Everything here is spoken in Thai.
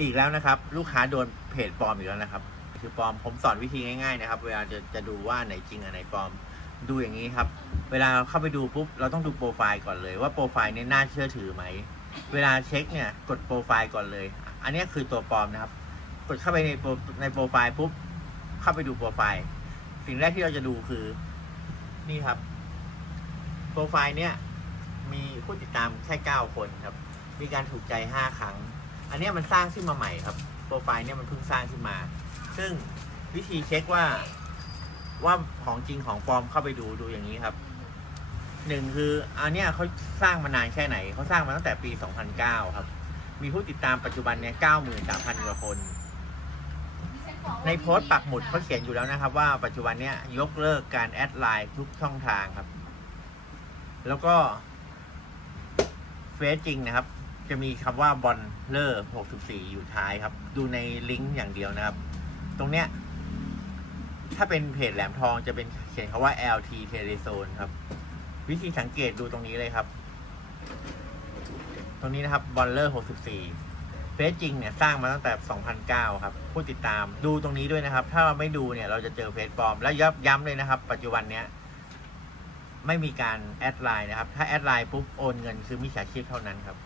อีกแล้วนะครับ ลูกค้าโดนเพจปลอมอีกแล้วนะครับ คือปลอมผมสอนวิธีง่ายๆนะครับ เวลาจะจะดูว่าไหนจริงอันไหนปลอมดูอย่างนี้ครับ เวลาเข้าไปดูปุ๊บเราต้องดูโปรไฟล์ก่อนเลย ว่าโปรไฟล์เนี่ยน่าเชื่อถือไหมเวลาเช็คเนี่ยกดโปรไฟล์ก่อนเลย อันนี้คือตัวปลอมนะครับ กดเข้าไปในโปรในโปรไฟล์ปุ๊บเข้าไปดูโปรไฟล์ สิ่งแรกที่เราจะดูคือนี่ครับ โปรไฟล์เนี่ยมีผู้ติดตามแค่เก้าคนครับ มีการถูกใจห้าครั้ง อันนี้มันสร้างขึ้นมาใหม่ครับโปรไฟล์เนี่ยมันเพิ่งสร้างขึ้นมา ซึ่งวิธีเช็คว่าว่าของจริงของปลอมเข้าไปดูดูอย่างนี้ครับหนึ่งคืออันเนี้ยเขาสร้างมานานแค่ไหนเขาสร้างมาตั้งแต่ปี 2009 ครับ มีผู้ติดตามปัจจุบันเนี่ย93,000กว่าคน ในโพสต์ปักหมุดเขาเขียนอยู่แล้วนะครับ ว่าปัจจุบันเนี้ยยกเลิกการแอดไลน์ทุกช่องทางครับ แล้วก็เฟซจริงนะครับ จะมีคำว่าบอลเลอร์64 อยู่ท้ายครับ ดูในลิงก์อย่างเดียวนะครับ ตรงเนี้ย ถ้าเป็นเพจแหลมทองจะเป็นเขียนคำว่า LT Telezone ครับ วิธีสังเกตดูตรงนี้เลยครับ ตรงนี้นะครับบอลเลอร์64เฟซจริงเนี่ยสร้างมาตั้งแต่ 2009 ครับ ผู้ติดตามดูตรงนี้ด้วยนะครับ ถ้าเราไม่ดูเนี่ย เราจะเจอเฟซปลอม แล้วย้ำย้ำเลยนะครับ ปัจจุบันเนี้ยไม่มีการแอดไลน์นะครับ ถ้าแอดไลน์ปุ๊บโอนเงินคือมิจฉาชีพเท่านั้นครับ